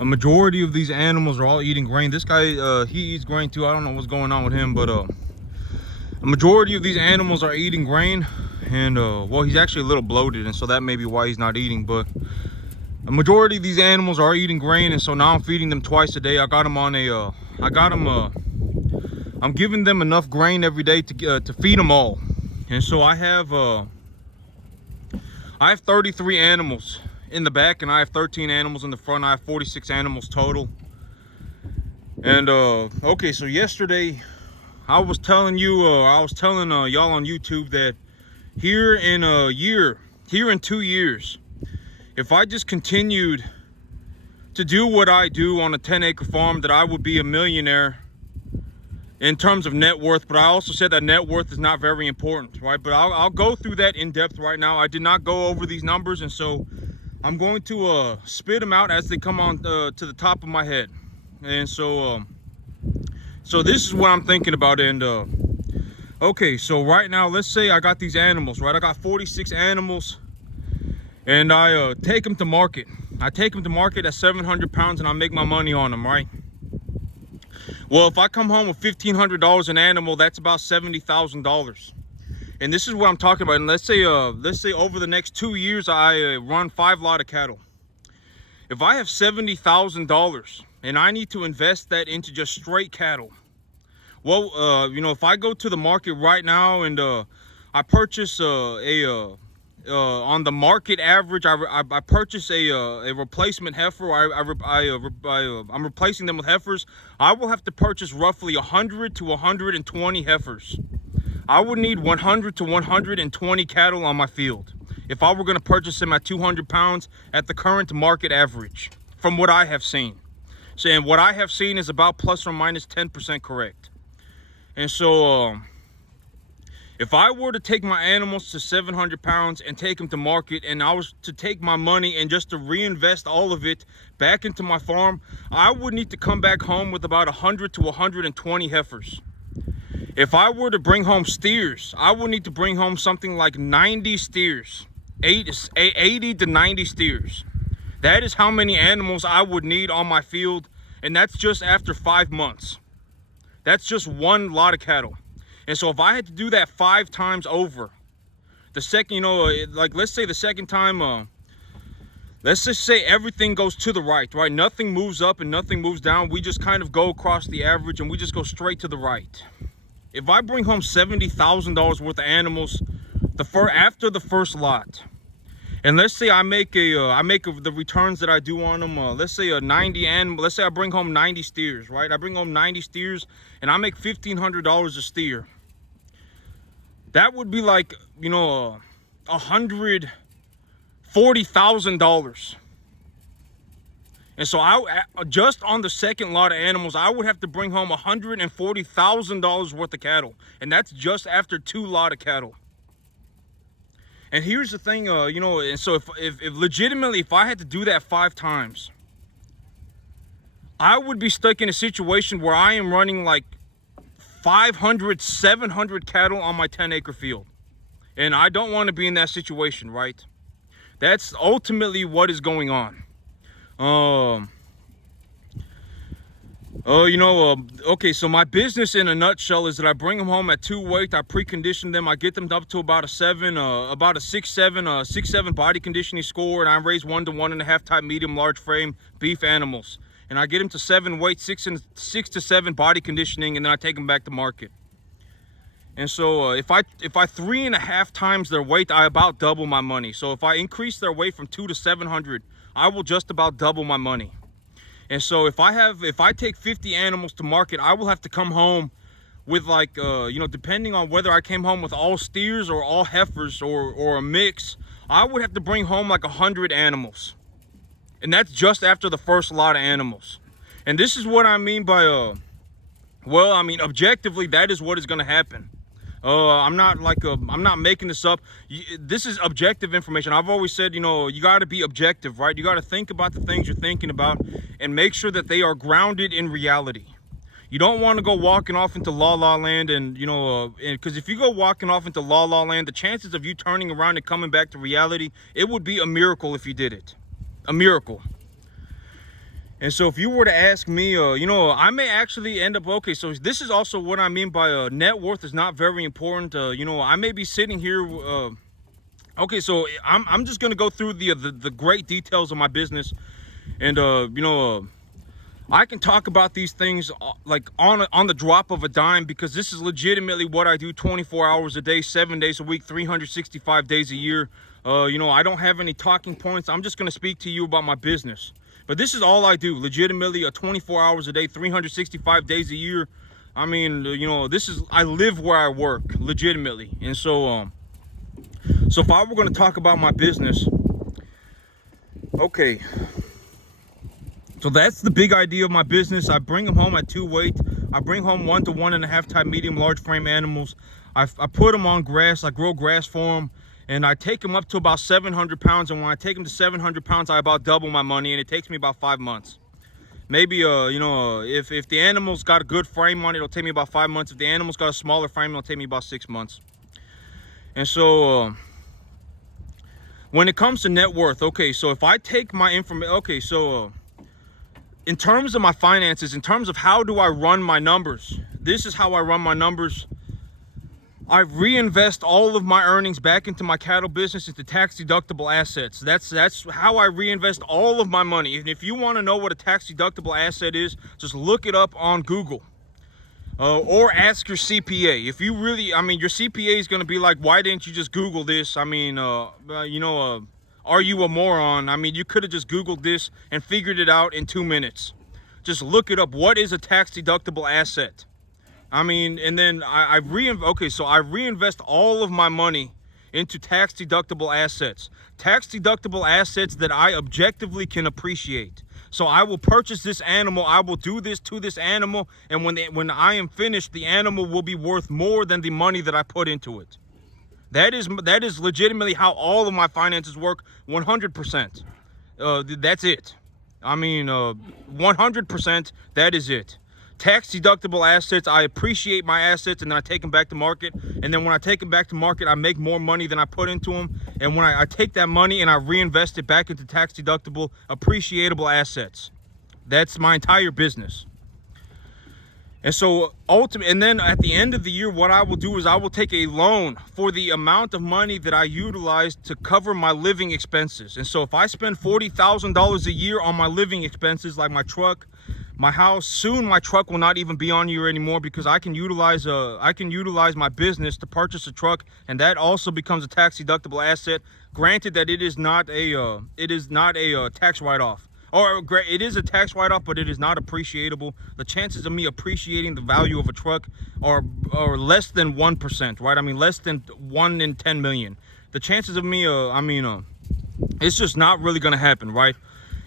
A majority of these animals are all eating grain. This guy, he eats grain too. I don't know what's going on with him, but a majority of these animals are eating grain. And well, he's actually a little bloated, and so that may be why he's not eating. But a majority of these animals are eating grain, and so now I'm feeding them twice a day. I got them on a I'm giving them enough grain every day to feed them all. And so I have 33 animals in the back, and I have 13 animals in the front. I have 46 animals total. And okay, so yesterday I was telling you, y'all on YouTube that here in 2 years, if I just continued to do what I do on a 10-acre farm, that I would be a millionaire in terms of net worth. But I also said that net worth is not very important, right? But I'll go through that in depth right now. I did not go over these numbers, and so I'm going to spit them out as they come on to the top of my head. And so so this is what I'm thinking about. And okay, so right now, let's say I got these animals, right? I got 46 animals, and I take them to market. I take them to market at 700 pounds, and I make my money on them, right? Well, if I come home with $1,500 an animal, that's about $70,000. And this is what I'm talking about. And let's say over the next 2 years, I run 5 lot of cattle. If I have $70,000 and I need to invest that into just straight cattle, well, you know, if I go to the market right now and I purchase on the market average, I purchase a replacement heifer. I'm replacing them with heifers. I will have to purchase roughly 100 to 120 heifers. I would need 100 to 120 cattle on my field if I were going to purchase them at 200 pounds at the current market average, from what I have seen. So, and what I have seen is about plus or minus 10% correct. And so if I were to take my animals to 700 pounds and take them to market, and I was to take my money and just to reinvest all of it back into my farm, I would need to come back home with about 100 to 120 heifers. If I were to bring home steers, I would need to bring home something like 90 steers, 80 to 90 steers. That is how many animals I would need on my field, and that's just after 5 months. That's just one lot of cattle. And so if I had to do that 5 times over, the second, you know, like let's say the second time, let's just say everything goes to the right, right? Nothing moves up and nothing moves down. We just kind of go across the average and we just go straight to the right. If I bring home $70,000 worth of animals after the first lot, and let's say I make the returns that I do on them, let's say let's say I bring home 90 steers, right? I bring home 90 steers and I make $1,500 a steer. That would be like, you know, $140,000. And so I just on the second lot of animals, I would have to bring home $140,000 worth of cattle. And that's just after 2 lot of cattle. And here's the thing, you know, and so if legitimately, if I had to do that 5 times, I would be stuck in a situation where I am running like 500, 700 cattle on my 10-acre field. And I don't want to be in that situation, right? That's ultimately what is going on. You know, okay, so my business in a nutshell is that I bring them home at 2 weight. I precondition them. I get them up to about a 7, about a 6'7" body conditioning score, and I raise 1 to 1.5 type medium large frame beef animals. And I get them to 7 weight, 6 to 7 body conditioning, and then I take them back to market. And so if I 3.5 times their weight, I about double my money. So if I increase their weight from 2 to 700, I will just about double my money. And so if I take 50 animals to market, I will have to come home with like, you know, depending on whether I came home with all steers or all heifers or a mix, I would have to bring home like 100 animals. And that's just after the first lot of animals. And this is what I mean by, well, I mean, objectively, that is what is going to happen. I'm not making this up. This is objective information. I've always said, you know, you got to be objective, right? You got to think about the things you're thinking about and make sure that they are grounded in reality. You don't want to go walking off into la la land, and you know, because if you go walking off into la la land, the chances of you turning around and coming back to reality, it would be a miracle if you did it. A miracle. And so if you were to ask me, you know, I may actually end up, okay, so this is also what I mean by net worth is not very important. You know, I may be sitting here, okay, so I'm just going to go through the great details of my business. And, you know, I can talk about these things like on the drop of a dime, because this is legitimately what I do 24 hours a day, 7 days a week, 365 days a year. You know, I don't have any talking points. I'm just going to speak to you about my business. But this is all I do, legitimately, 24 hours a day, 365 days a year. I mean, you know, I live where I work, legitimately. And so, so if I were going to talk about my business, okay. So that's the big idea of my business. I bring them home at 2 weight. I bring home 1 to 1.5 type medium large frame animals. I put them on grass. I grow grass for them. And I take them up to about 700 pounds. And when I take them to 700 pounds, I about double my money. And it takes me about 5 months. Maybe, you know, if the animal's got a good frame on it, it'll take me about 5 months. If the animal's got a smaller frame, it'll take me about 6 months. And so, when it comes to net worth, okay, so if I take my information, okay, so, in terms of my finances, in terms of how do I run my numbers, this is how I run my numbers. I reinvest all of my earnings back into my cattle business, into tax-deductible assets. That's how I reinvest all of my money. And if you want to know what a tax-deductible asset is, just look it up on Google. Or ask your CPA. If you really, I mean, your CPA is going to be like, why didn't you just Google this? I mean, you know, are you a moron? I mean, you could have just Googled this and figured it out in 2 minutes. Just look it up. What is a tax-deductible asset? I mean, and then I reinvest all of my money into tax-deductible assets. Tax-deductible assets that I objectively can appreciate. So I will purchase this animal, I will do this to this animal, and when I am finished, the animal will be worth more than the money that I put into it. That is legitimately how all of my finances work, 100%. That's it. I mean, 100%, that is it. Tax-deductible assets, I appreciate my assets and then I take them back to market. And then when I take them back to market, I make more money than I put into them. And when I take that money and I reinvest it back into tax-deductible, appreciable assets. That's my entire business. And so and then at the end of the year, what I will do is I will take a loan for the amount of money that I utilize to cover my living expenses. And so if I spend $40,000 a year on my living expenses, like my truck, my house, soon my truck will not even be on here anymore, because I can utilize my business to purchase a truck, and that also becomes a tax deductible asset. Granted that it is not a tax write-off. Or it is a tax write-off, but it is not appreciable. The chances of me appreciating the value of a truck are less than 1%, right? I mean, less than 1 in 10 million. The chances of me, it's just not really gonna happen, right?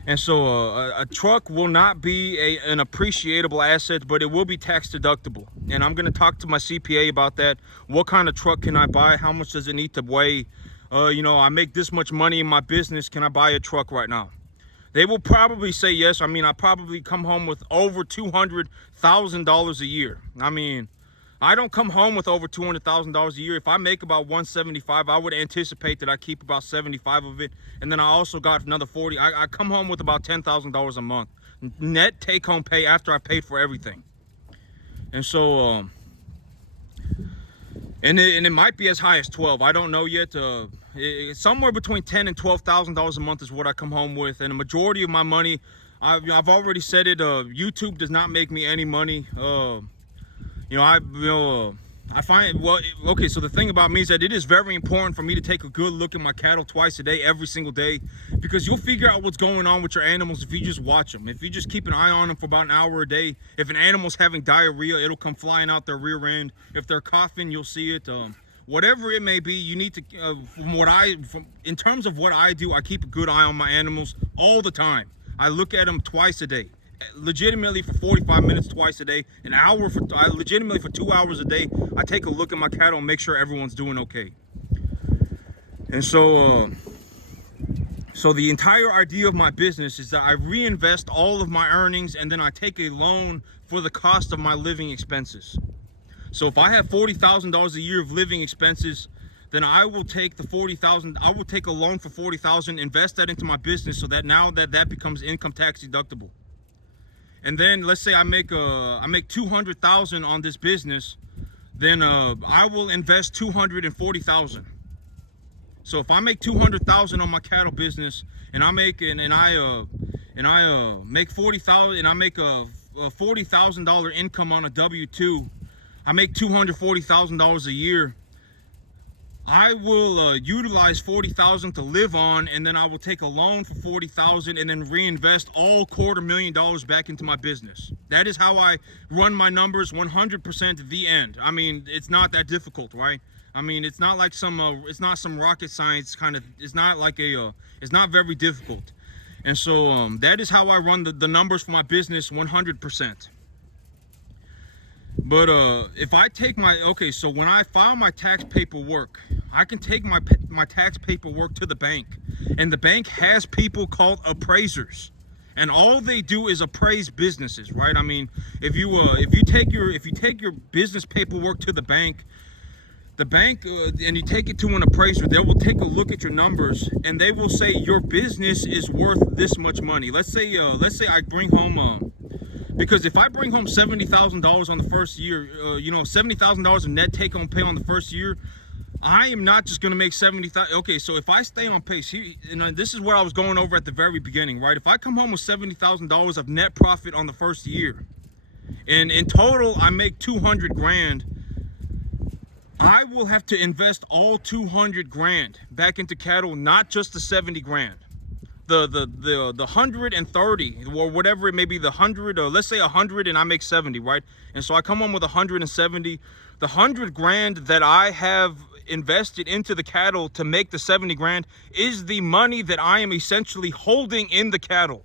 And so a truck will not be an appreciable asset, but it will be tax deductible. And I'm gonna talk to my CPA about that. What kind of truck can I buy? How much does it need to weigh? You know, I make this much money in my business. Can I buy a truck right now? They will probably say yes. I mean, I probably come home with over $200,000 a year. I mean, I don't come home with over $200,000 a year. If I make about 175, I would anticipate that I keep about 75 of it. And then I also got another 40. I come home with about $10,000 a month. Net take home pay after I paid for everything. And so, and it might be as high as 12. I don't know yet. It's somewhere between $10,000 and $12,000 a month is what I come home with. And the majority of my money, I've already said it, YouTube does not make me any money. I find, well, okay, so the thing about me is that it is very important for me to take a good look at my cattle twice a day, every single day, because you'll figure out what's going on with your animals if you just watch them. If you just keep an eye on them for about an hour a day. If an animal's having diarrhea, it'll come flying out their rear end. If they're coughing, you'll see it. Whatever it may be, you need to, in terms of what I do, I keep a good eye on my animals all the time. I look at them twice a day. Legitimately for 45 minutes twice a day, legitimately for 2 hours a day, I take a look at my cattle and make sure everyone's doing okay. And so the entire idea of my business is that I reinvest all of my earnings and then I take a loan for the cost of my living expenses. So if I have $40,000 a year of living expenses, then I will take the $40,000, I will take a loan for $40,000, invest that into my business so that now that becomes income tax deductible. and then let's say I make 200,000 on this business, then I will invest 240,000. So if I make 200,000 on my cattle business, and I make make 40,000, and I make a $40,000 income on a W-2, I make $240,000 a year. I will utilize 40,000 to live on, and then I will take a loan for 40,000 and then reinvest all $250,000 back into my business. That is how I run my numbers, 100% the end. I mean, it's not that difficult, right? I mean, it's not like it's not some rocket science kind of, it's not like it's not very difficult. And so that is how I run the numbers for my business, 100%. But if I take so when I file my tax paperwork, I can take my tax paperwork to the bank, and the bank has people called appraisers, and all they do is appraise businesses, right? I mean, if you take your business paperwork to the bank, and you take it to an appraiser, they will take a look at your numbers, and they will say your business is worth this much money. Let's say I bring home because if I bring home $70,000 on the first year, $70,000 of net take-home pay on the first year, I am not just going to make 70,000. Okay, so if I stay on pace, this is where I was going over at the very beginning, right? If I come home with $70,000 of net profit on the first year, and in total I make 200 grand, I will have to invest all 200 grand back into cattle, not just the 70 grand. The 130 or whatever it may be, the 100, or let's say 100 and I make 70, right? And so I come home with 170. The 100 grand that I have invested into the cattle to make the 70 grand is the money that I am essentially holding in the cattle.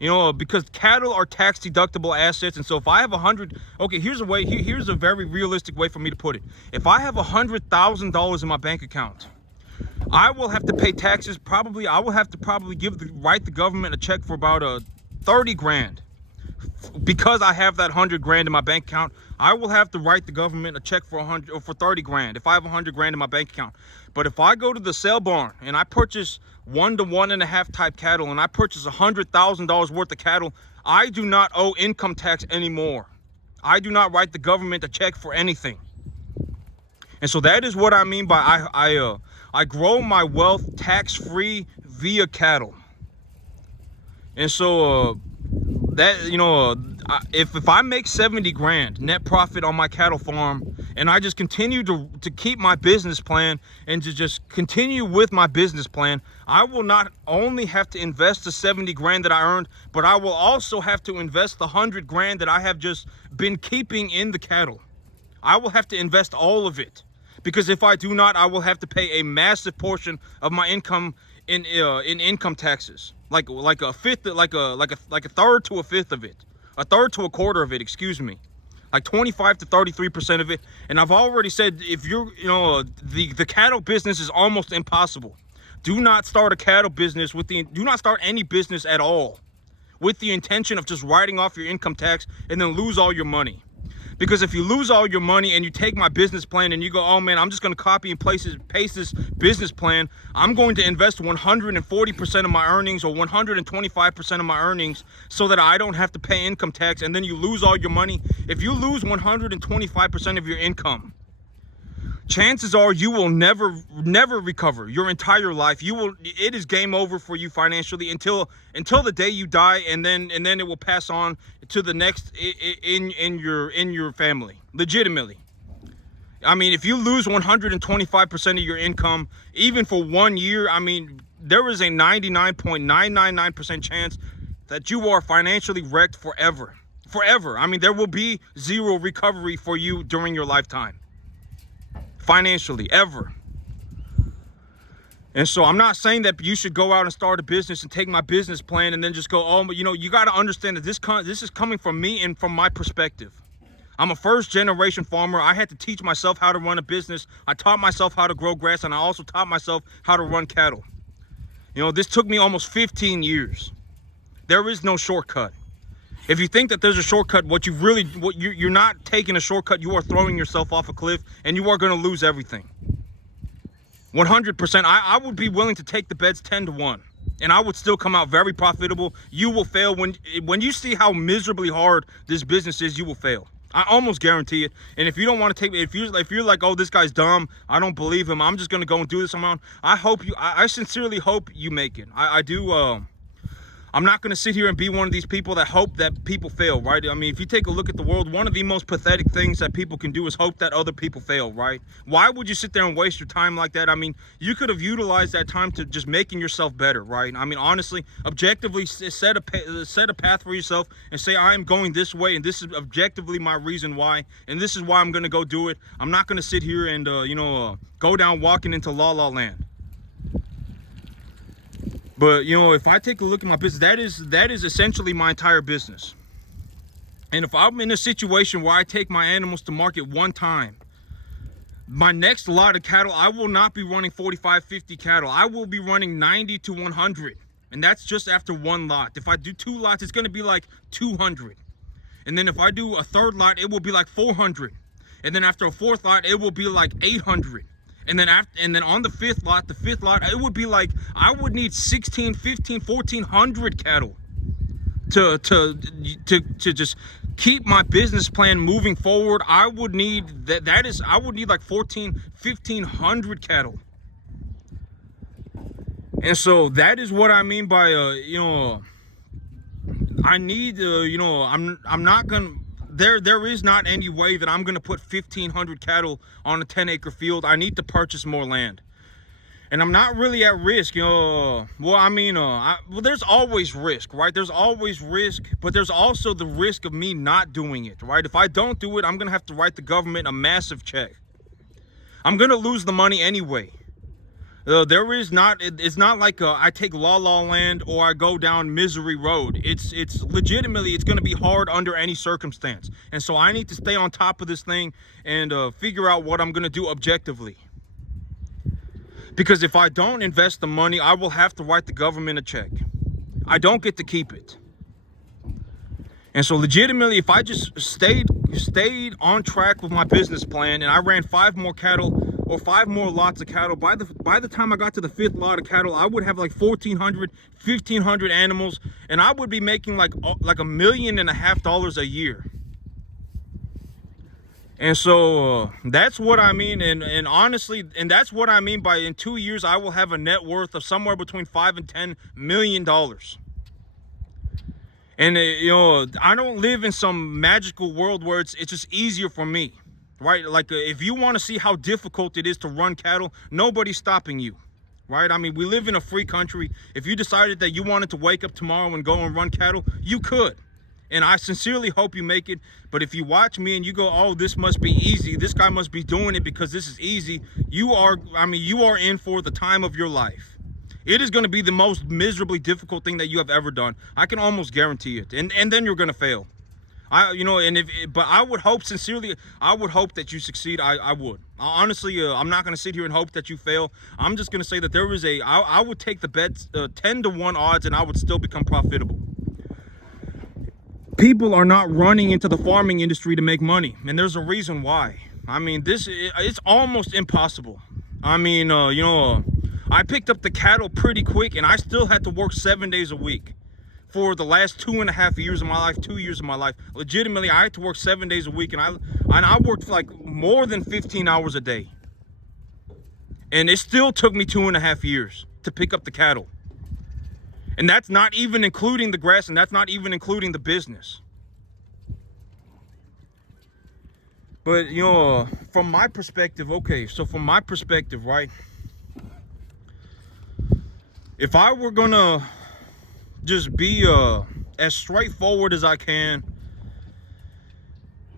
Because cattle are tax deductible assets. And so if I have 100, okay, here's a very realistic way for me to put it. If I have $100,000 in my bank account, I will have to pay taxes. I will have to write the government a check for about 30 grand. Because I have that 100 grand in my bank account, I will have to write the government a check for 100 or for 30 grand if I have 100 grand in my bank account. But if I go to the sale barn and I purchase 1 to 1.5 type cattle, and I purchase $100,000 worth of cattle, I do not owe income tax anymore. I do not write the government a check for anything. And so that is what I mean by I grow my wealth tax-free via cattle. And so if I make 70 grand net profit on my cattle farm, and I just continue to keep my business plan and to just continue with my business plan, I will not only have to invest the 70 grand that I earned, but I will also have to invest the 100 grand that I have just been keeping in the cattle. I will have to invest all of it, because if I do not, I will have to pay a massive portion of my income in income taxes, like a fifth, like a third to a fifth of it, a third to a quarter of it, excuse me, like 25 to 33% of it. And I've already said, if you're, the cattle business is almost impossible. Do not start a cattle business do not start any business at all with the intention of just writing off your income tax and then lose all your money. Because if you lose all your money and you take my business plan and you go, oh man, I'm just going to copy and paste this business plan, I'm going to invest 140% of my earnings or 125% of my earnings so that I don't have to pay income tax, and then you lose all your money. If you lose 125% of your income, chances are you will never recover your entire life. It is game over for you financially until the day you die, and then it will pass on to the next in your family, legitimately. I mean, if you lose 125% of your income, even for 1 year, I mean, there is a 99.999% chance that you are financially wrecked forever. I mean, there will be zero recovery for you during your lifetime, financially, ever. And so I'm not saying that you should go out and start a business and take my business plan and then just go, oh, you got to understand that this is coming from me and from my perspective. I'm a first generation farmer. I had to teach myself how to run a business. I taught myself how to grow grass, and I also taught myself how to run cattle. This took me almost 15 years. There is no shortcut. If you think that there's a shortcut, you're not taking a shortcut. You are throwing yourself off a cliff, and you are going to lose everything. 100%. I would be willing to take the bets 10 to 1. and I would still come out very profitable. You will fail when you see how miserably hard this business is. You will fail. I almost guarantee it. And if you don't want to take me, if you're like, oh, this guy's dumb, I don't believe him, I'm just gonna go and do this on my own, I sincerely hope you make it. I do. I'm not going to sit here and be one of these people that hope that people fail, right? I mean, if you take a look at the world, one of the most pathetic things that people can do is hope that other people fail, right? Why would you sit there and waste your time like that? I mean, you could have utilized that time to just making yourself better, right? I mean, honestly, objectively set a path for yourself and say, I am going this way, and this is objectively my reason why, and this is why I'm going to go do it. I'm not going to sit here and, go down walking into La La Land. But, if I take a look at my business, that is essentially my entire business. And if I'm in a situation where I take my animals to market one time, my next lot of cattle, I will not be running 45, 50 cattle. I will be running 90 to 100. And that's just after one lot. If I do 2 lots, it's going to be like 200. And then if I do a 3rd lot, it will be like 400. And then after a 4th lot, it will be like 800. And then on the 5th lot, it would be like, I would need 16, 15, 1,400 cattle to just keep my business plan moving forward. I would need I would need like 1,500 cattle. And so that is what I mean by, I need, I'm not gonna, there is not any way that I'm going to put 1,500 cattle on a 10-acre field. I need to purchase more land. And I'm not really at risk, well, there's always risk, right? There's always risk, but there's also the risk of me not doing it, right? If I don't do it, I'm going to have to write the government a massive check. I'm going to lose the money anyway. It's not like I take La La Land or I go down Misery Road. It's legitimately, it's going to be hard under any circumstance. And so I need to stay on top of this thing and figure out what I'm going to do objectively. Because if I don't invest the money, I will have to write the government a check. I don't get to keep it. And so legitimately, if I just stayed on track with my business plan and I ran 5 more cattle or 5 more lots of cattle, by the time I got to the 5th lot of cattle, I would have like 1,400, 1,500 animals, and I would be making like $1.5 million a year. And so that's what I mean, and honestly, and that's what I mean by in 2 years I will have a net worth of somewhere between $5 and $10 million. And I don't live in some magical world where it's just easier for me, right? Like if you want to see how difficult it is to run cattle, nobody's stopping you, right? I mean, we live in a free country. If you decided that you wanted to wake up tomorrow and go and run cattle, you could. And I sincerely hope you make it. But if you watch me and you go, oh, this must be easy, this guy must be doing it because this is easy, you are in for the time of your life. It is going to be the most miserably difficult thing that you have ever done. I can almost guarantee it. And then you're going to fail. But I would hope sincerely, I would hope that you succeed. I would. Honestly, I'm not going to sit here and hope that you fail. I'm just going to say that there is I would take the bets 10 to 1 odds and I would still become profitable. People are not running into the farming industry to make money, and there's a reason why. I mean, it's almost impossible. I mean, I picked up the cattle pretty quick, and I still had to work 7 days a week for the last 2.5 years of my life, 2 years of my life. Legitimately, I had to work 7 days a week, and I worked like more than 15 hours a day, and it still took me 2.5 years to pick up the cattle. And that's not even including the grass, and that's not even including the business. But, from my perspective, right? If I were gonna just be as straightforward as I can,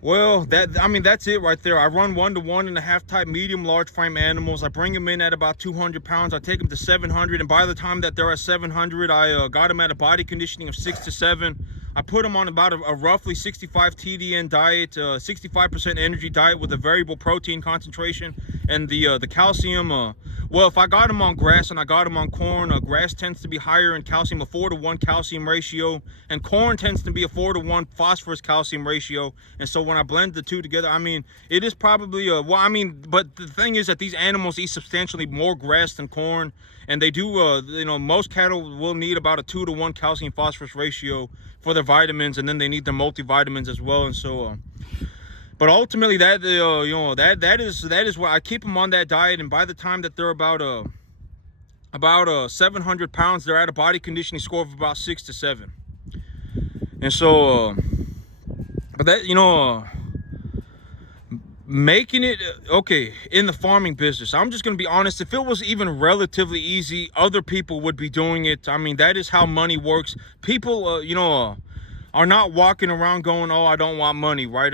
well, that's it right there. I run 1 to 1.5 type medium large frame animals. I bring them in at about 200 pounds. I take them to 700, and by the time that they're at 700, I got them at a body conditioning of 6 to 7. I put them on about a roughly 65 TDN diet, 65% energy diet with a variable protein concentration, and the calcium Well, if I got them on grass and I got them on corn, grass tends to be higher in calcium, a 4-to-1 calcium ratio, and corn tends to be a 4-to-1 phosphorus calcium ratio. And so when I blend the two together, I mean, it is probably but the thing is that these animals eat substantially more grass than corn, and they do, most cattle will need about a 2-to-1 calcium phosphorus ratio for their vitamins, and then they need their multivitamins as well. And so, but ultimately, that is why I keep them on that diet. And by the time that they're about 700 pounds, they're at a body conditioning score of about 6 to 7. And so, but that making it okay in the farming business, I'm just gonna be honest. If it was even relatively easy, other people would be doing it. I mean, that is how money works. People, are not walking around going, oh, I don't want money, right?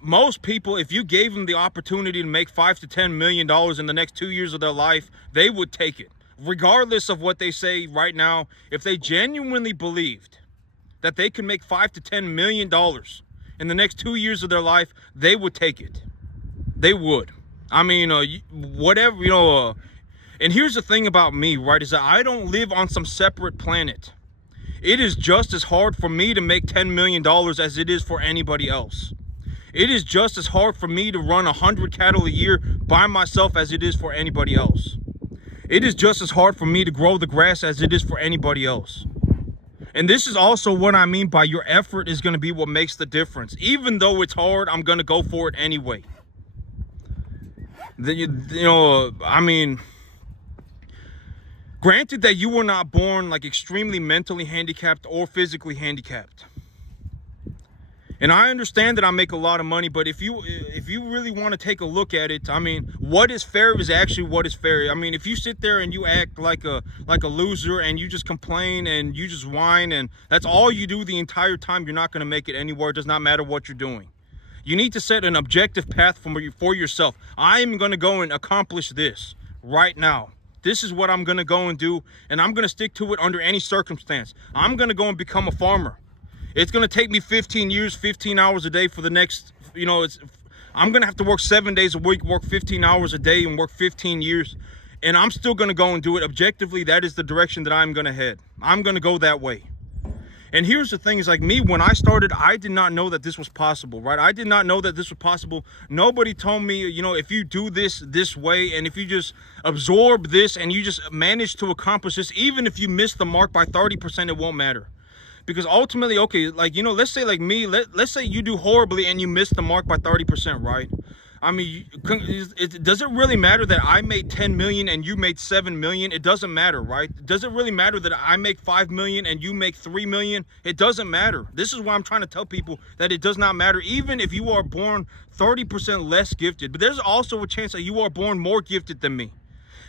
Most people, if you gave them the opportunity to make $5 to $10 million in the next 2 years of their life, they would take it. Regardless of what they say right now, if they genuinely believed that they could make $5 to $10 million in the next 2 years of their life, they would take it. They would. I mean, whatever, and here's the thing about me, right, is that I don't live on some separate planet. It is just as hard for me to make $10 million as it is for anybody else. It is just as hard for me to run 100 cattle a year by myself as it is for anybody else. It is just as hard for me to grow the grass as it is for anybody else. And this is also what I mean by your effort is going to be what makes the difference. Even though it's hard, I'm going to go for it anyway. Granted that you were not born like extremely mentally handicapped or physically handicapped. And I understand that I make a lot of money, but if you really want to take a look at it, I mean, what is fair is actually what is fair. I mean, if you sit there and you act like a loser and you just complain and you just whine and that's all you do the entire time, you're not going to make it anywhere. It does not matter what you're doing. You need to set an objective path for yourself. I am going to go and accomplish this right now. This is what I'm going to go and do, and I'm going to stick to it under any circumstance. I'm going to go and become a farmer. It's going to take me 15 years, 15 hours a day for the next, I'm going to have to work 7 days a week, work 15 hours a day, and work 15 years. And I'm still going to go and do it. Objectively, that is the direction that I'm going to head. I'm going to go that way. And here's the thing, is like me, when I started, I did not know that this was possible, right? I did not know that this was possible. Nobody told me, if you do this way, and if you just absorb this and you just manage to accomplish this, even if you miss the mark by 30%, it won't matter. Because ultimately, okay, let's say like me, let's say you do horribly and you miss the mark by 30%, right? I mean, does it really matter that I made 10 million and you made 7 million? It doesn't matter, right? Does it really matter that I make 5 million and you make 3 million? It doesn't matter. This is why I'm trying to tell people that it does not matter, even if you are born 30% less gifted. But there's also a chance that you are born more gifted than me.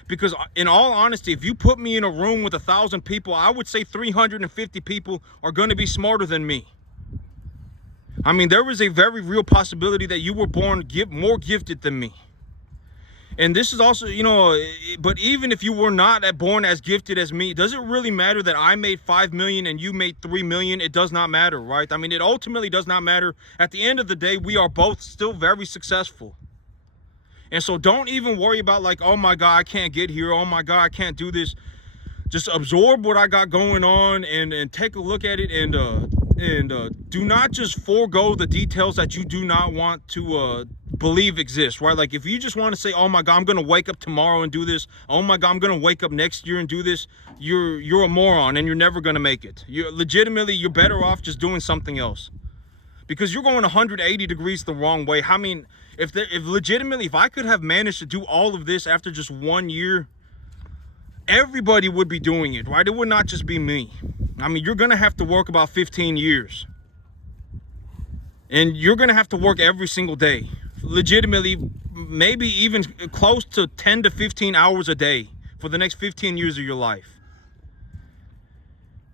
Because in all honesty, if you put me in a room with 1,000 people, I would say 350 people are going to be smarter than me. I mean, there is a very real possibility that you were born more gifted than me. And this is also, but even if you were not born as gifted as me, does it really matter that I made 5 million and you made 3 million? It does not matter, right? I mean, it ultimately does not matter. At the end of the day, we are both still very successful. And so don't even worry about like, oh my God, I can't get here. Oh my God, I can't do this. Just absorb what I got going on and take a look at it and do not just forego the details that you do not want to believe exist, right? Like if you just want to say, oh my God, I'm going to wake up tomorrow and do this. Oh my God, I'm going to wake up next year and do this. You're a moron and you're never going to make it. You're better off just doing something else, because you're going 180 degrees the wrong way. I mean, if I could have managed to do all of this after just 1 year, everybody would be doing it, right? It would not just be me. I mean, you're going to have to work about 15 years. And you're going to have to work every single day. Legitimately, maybe even close to 10 to 15 hours a day for the next 15 years of your life.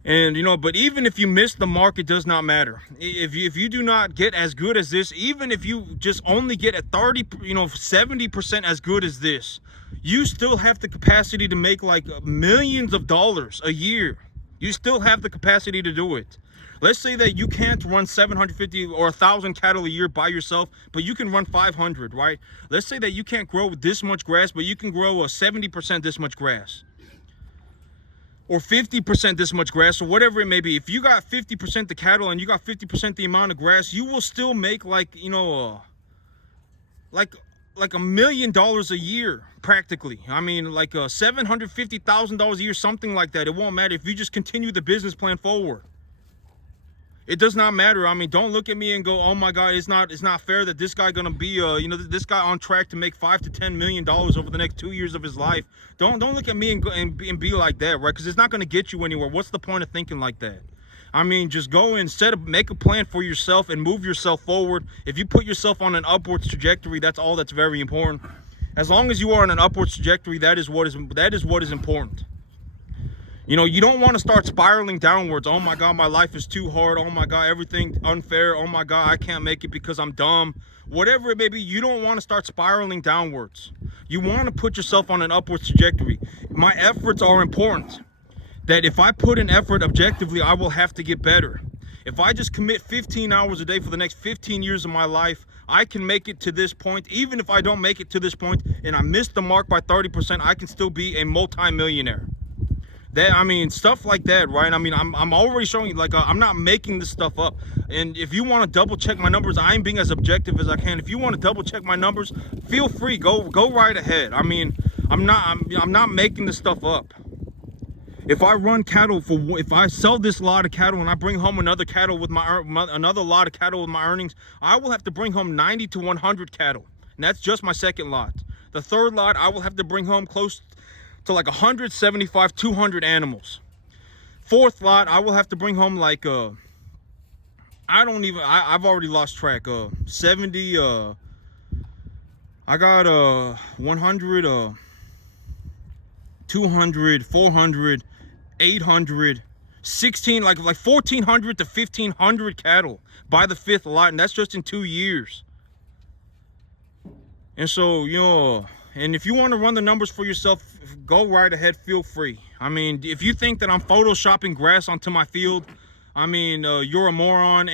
And, but even if you miss the mark, it does not matter. If you do not get as good as this, even if you just only get at 70% as good as this, you still have the capacity to make like millions of dollars a year. You still have the capacity to do it. Let's say that you can't run 750 or 1,000 cattle a year by yourself, but you can run 500, right? Let's say that you can't grow this much grass, but you can grow 70% this much grass, or 50% this much grass, or whatever it may be. If you got 50% the cattle and you got 50% the amount of grass, you will still make like, you know, like $1 million a year, practically. I mean, like $750,000 a year, something like that. It won't matter if you just continue the business plan forward. It does not matter. I mean, don't look at me and go, oh my God, it's not fair that this guy gonna be, you know, this guy on track to make $5 to $10 million over the next 2 years of his life. Don't look at me and go and be like that, right? Because it's not gonna get you anywhere. What's the point of thinking like that? I mean, just go and make a plan for yourself and move yourself forward. If you put yourself on an upwards trajectory, that's all that's very important. As long as you are on an upwards trajectory, that is what is important. You know, you don't want to start spiraling downwards. Oh my God, my life is too hard. Oh my God, everything unfair. Oh my God, I can't make it because I'm dumb. Whatever it may be, you don't want to start spiraling downwards. You want to put yourself on an upwards trajectory. My efforts are important. That if I put in effort objectively, I will have to get better. If I just commit 15 hours a day for the next 15 years of my life, I can make it to this point. Even if I don't make it to this point and I miss the mark by 30%, I can still be a multi-millionaire. That, I mean, stuff like that, right? I mean, I'm already showing you, like, I'm not making this stuff up. And if you want to double check my numbers, I'm being as objective as I can. If you want to double check my numbers, feel free, go right ahead. I mean, I'm not making this stuff up. If I run cattle if I sell this lot of cattle and I bring home another lot of cattle with my earnings, I will have to bring home 90 to 100 cattle. And that's just my second lot. The third lot, I will have to bring home close to like 175, 200 animals. Fourth lot, I will have to bring home like, I've already lost track. 70, I got 100, 200, 400, 800, 16, like 1,400 to 1,500 cattle by the fifth lot, and that's just in 2 years. And so, you know, and if you want to run the numbers for yourself, go right ahead, feel free. I mean, if you think that I'm photoshopping grass onto my field, I mean, you're a moron.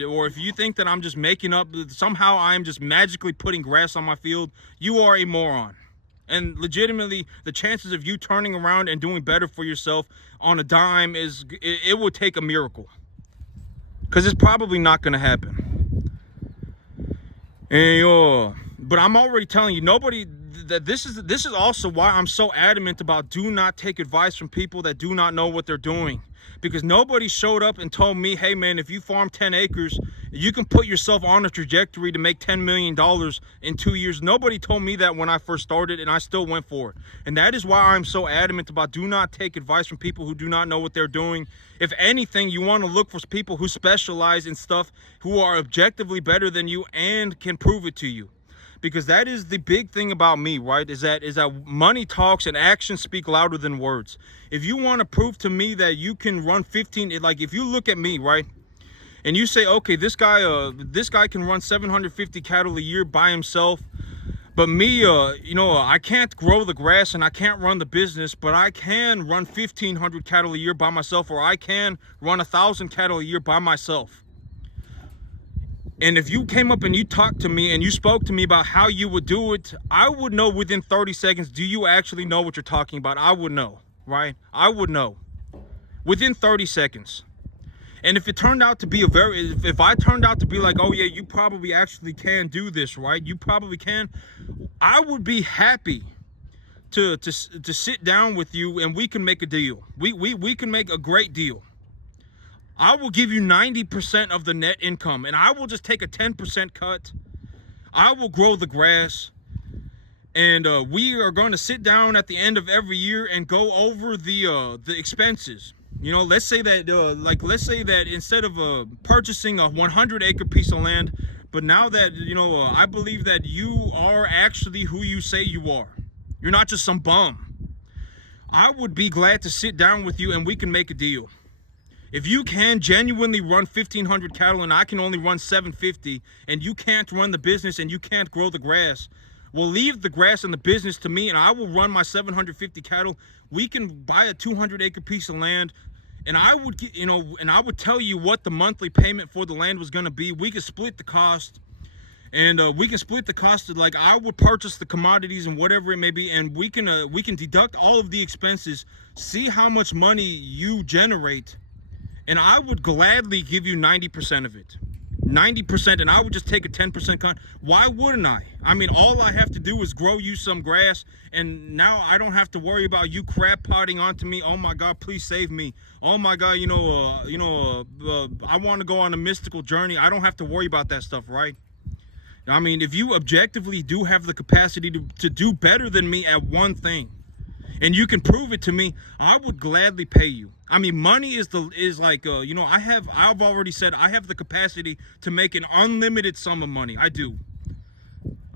Or if you think that I'm just making up, somehow I'm just magically putting grass on my field, you are a moron. And legitimately, the chances of you turning around and doing better for yourself on a dime it would take a miracle. Because it's probably not going to happen. And but I'm already telling you, that this is also why I'm so adamant about do not take advice from people that do not know what they're doing. Because nobody showed up and told me, hey man, if you farm 10 acres, you can put yourself on a trajectory to make $10 million in 2 years. Nobody told me that when I first started, and I still went for it. And that is why I'm so adamant about do not take advice from people who do not know what they're doing. If anything, you want to look for people who specialize in stuff, who are objectively better than you and can prove it to you. Because that is the big thing about me, right? Is that money talks and actions speak louder than words. If you want to prove to me that you can run 15, like if you look at me, right, and you say, okay, this guy can run 750 cattle a year by himself, but me, you know, I can't grow the grass and I can't run the business, but I can run 1,500 cattle a year by myself, or I can run 1,000 cattle a year by myself. And if you came up and you talked to me and you spoke to me about how you would do it, I would know within 30 seconds, do you actually know what you're talking about? I would know, right? I would know within 30 seconds. And if it turned out to be if I turned out to be like, oh yeah, you probably actually can do this, right? You probably can. I would be happy to sit down with you and we can make a deal. We can make a great deal. I will give you 90% of the net income, and I will just take a 10% cut. I will grow the grass, and we are going to sit down at the end of every year and go over the expenses. You know, let's say that instead of purchasing a 100-acre piece of land, but now that, you know, I believe that you are actually who you say you are. You're not just some bum. I would be glad to sit down with you and we can make a deal. If you can genuinely run 1,500 cattle and I can only run 750, and you can't run the business and you can't grow the grass, well, leave the grass and the business to me and I will run my 750 cattle. We can buy a 200-acre piece of land and I would get, and I would tell you what the monthly payment for the land was going to be. We could split the cost, and we can split the cost of, like, I would purchase the commodities and whatever it may be, and we can deduct all of the expenses, see how much money you generate, and I would gladly give you 90% of it. 90%, and I would just take a 10% cut. Why wouldn't I? I mean, all I have to do is grow you some grass, and now I don't have to worry about you crab potting onto me. Oh my God, please save me. Oh my God, I want to go on a mystical journey. I don't have to worry about that stuff, right? I mean, if you objectively do have the capacity to do better than me at one thing, and you can prove it to me, I would gladly pay you. I mean, money is like I've already said I have the capacity to make an unlimited sum of money. I do.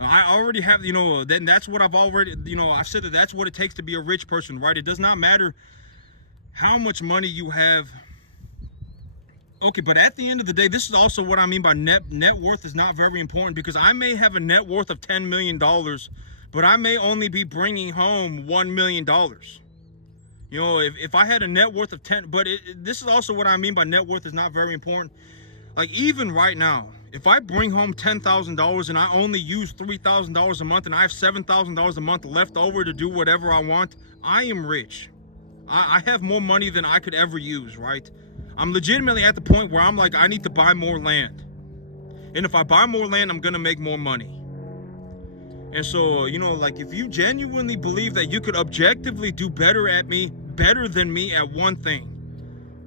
I already have, then that's what I've already, I've said that's what it takes to be a rich person, right? It does not matter how much money you have. Okay, but at the end of the day, this is also what I mean by net worth is not very important, because I may have a net worth of $10 million, but I may only be bringing home $1 million. If I had a net worth of 10, but this is also what I mean by net worth is not very important. Like, even right now, if I bring home $10,000 and I only use $3,000 a month and I have $7,000 a month left over to do whatever I want, I am rich. I have more money than I could ever use, right? I'm legitimately at the point where I'm like, I need to buy more land. And if I buy more land, I'm going to make more money. And so, like, if you genuinely believe that you could objectively do better than me at one thing,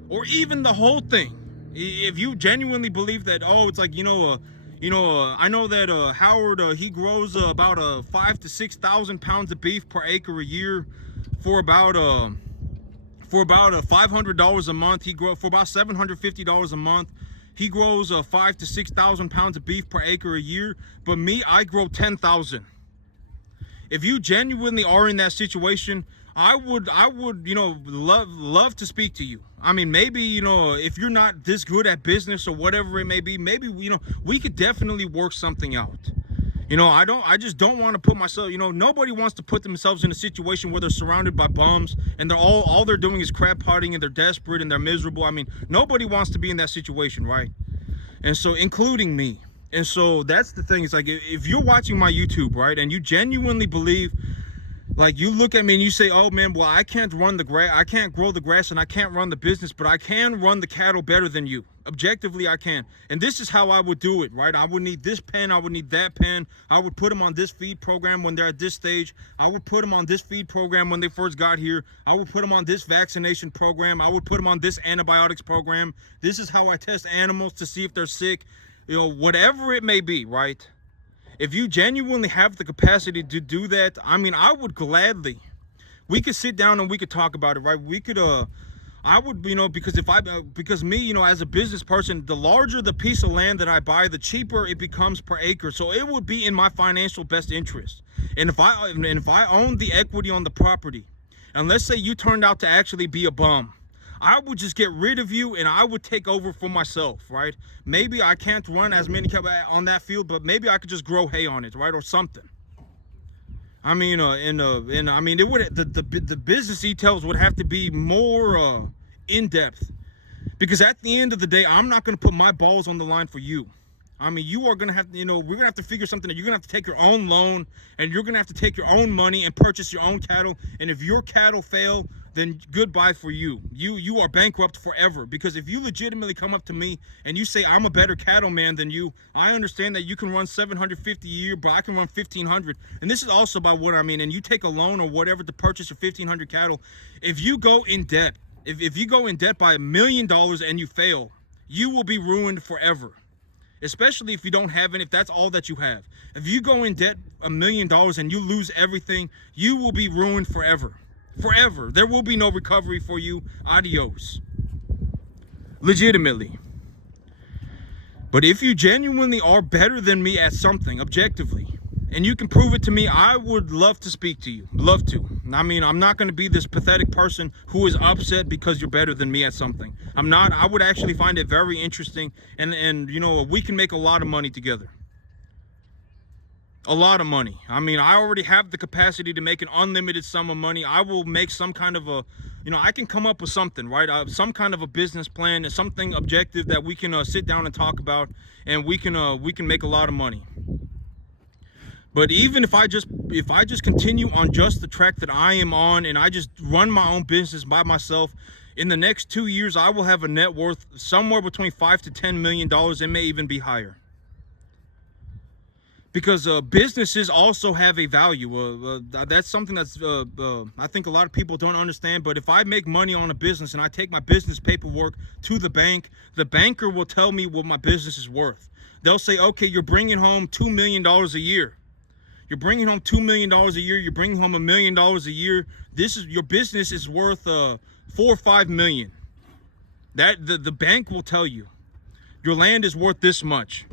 or even the whole thing, if you genuinely believe that, it's like, I know that Howard, he grows about 5,000 to 6,000 pounds of beef per acre a year for about $500 a month. He grows for about $750 a month. He grows 5,000 to 6,000 pounds of beef per acre a year. But me, I grow 10,000. If you genuinely are in that situation, I would love to speak to you. I mean, maybe, if you're not this good at business or whatever it may be, maybe, we could definitely work something out. I just don't want to put myself, nobody wants to put themselves in a situation where they're surrounded by bums and they're all they're doing is crab potting and they're desperate and they're miserable. I mean, nobody wants to be in that situation, right? And so, including me. And so that's the thing. It's like, if you're watching my YouTube, right, and you genuinely believe, like, you look at me and you say, oh man, well, I can't run the grass, I can't grow the grass, and I can't run the business, but I can run the cattle better than you. Objectively, I can. And this is how I would do it, right? I would need this pen, I would need that pen. I would put them on this feed program when they're at this stage. I would put them on this feed program when they first got here. I would put them on this vaccination program. I would put them on this antibiotics program. This is how I test animals to see if they're sick. Whatever it may be, right? If you genuinely have the capacity to do that, I mean, I would gladly. We could sit down and we could talk about it, right? We could, I would, because me, as a business person, the larger the piece of land that I buy, the cheaper it becomes per acre. So it would be in my financial best interest. And if I own the equity on the property, and let's say you turned out to actually be a bum, I would just get rid of you and I would take over for myself, right? Maybe I can't run as many cattle on that field, but maybe I could just grow hay on it, right? Or something. I mean, I mean, it would, the business details would have to be more in depth, because at the end of the day, I'm not going to put my balls on the line for you. I mean, you are going to have to, we're going to have to figure something out. You're going to have to take your own loan, and you're going to have to take your own money and purchase your own cattle. And if your cattle fail, then goodbye for you. You are bankrupt forever. Because if you legitimately come up to me and you say, I'm a better cattleman than you, I understand that you can run 750 a year, but I can run 1,500. And this is also about what I mean. And you take a loan or whatever to purchase your 1,500 cattle. If you go in debt, if you go in debt by $1 million and you fail, you will be ruined forever. Especially if you don't have it, if that's all that you have. If you go in debt $1 million and you lose everything, you will be ruined forever. Forever. There will be no recovery for you. Adios. Legitimately. But if you genuinely are better than me at something, objectively, and you can prove it to me, I would love to speak to you. Love to. I mean, I'm not going to be this pathetic person who is upset because you're better than me at something. I'm not. I would actually find it very interesting, and we can make a lot of money together. a lot of money. I mean, I already have the capacity to make an unlimited sum of money. I will make some kind of a, you know, I can come up with something, right? Some kind of a business plan, something objective that we can sit down and talk about, and we can make a lot of money. But even if I just continue on just the track that I am on, and I just run my own business by myself, in the next 2 years, I will have a net worth somewhere between $5 to $10 million. It may even be higher. Because businesses also have a value. That's something that's I think a lot of people don't understand. But if I make money on a business and I take my business paperwork to the bank, the banker will tell me what my business is worth. They'll say, okay, you're bringing home $2 million a year. You're bringing home $2 million a year. You're bringing home $1 million a year. Your business is worth $4 or $5 million. That the bank will tell you your land is worth this much.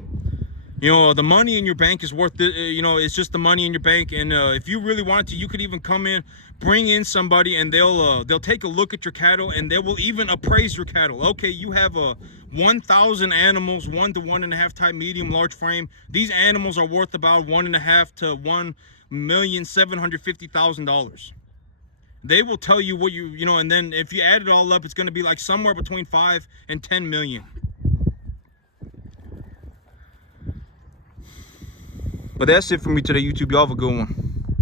You know, the money in your bank is worth you know, it's just the money in your bank. And if you really wanted to, you could even come in, bring in somebody, and they'll take a look at your cattle, and they will even appraise your cattle. Okay, you have 1,000 animals, 1 to 1.5 type, medium, large frame. These animals are worth about $1.5 to $1,750,000. They will tell you what you know, and then if you add it all up, it's going to be like somewhere between 5 and 10 million. But that's it for me today, YouTube. Y'all have a good one.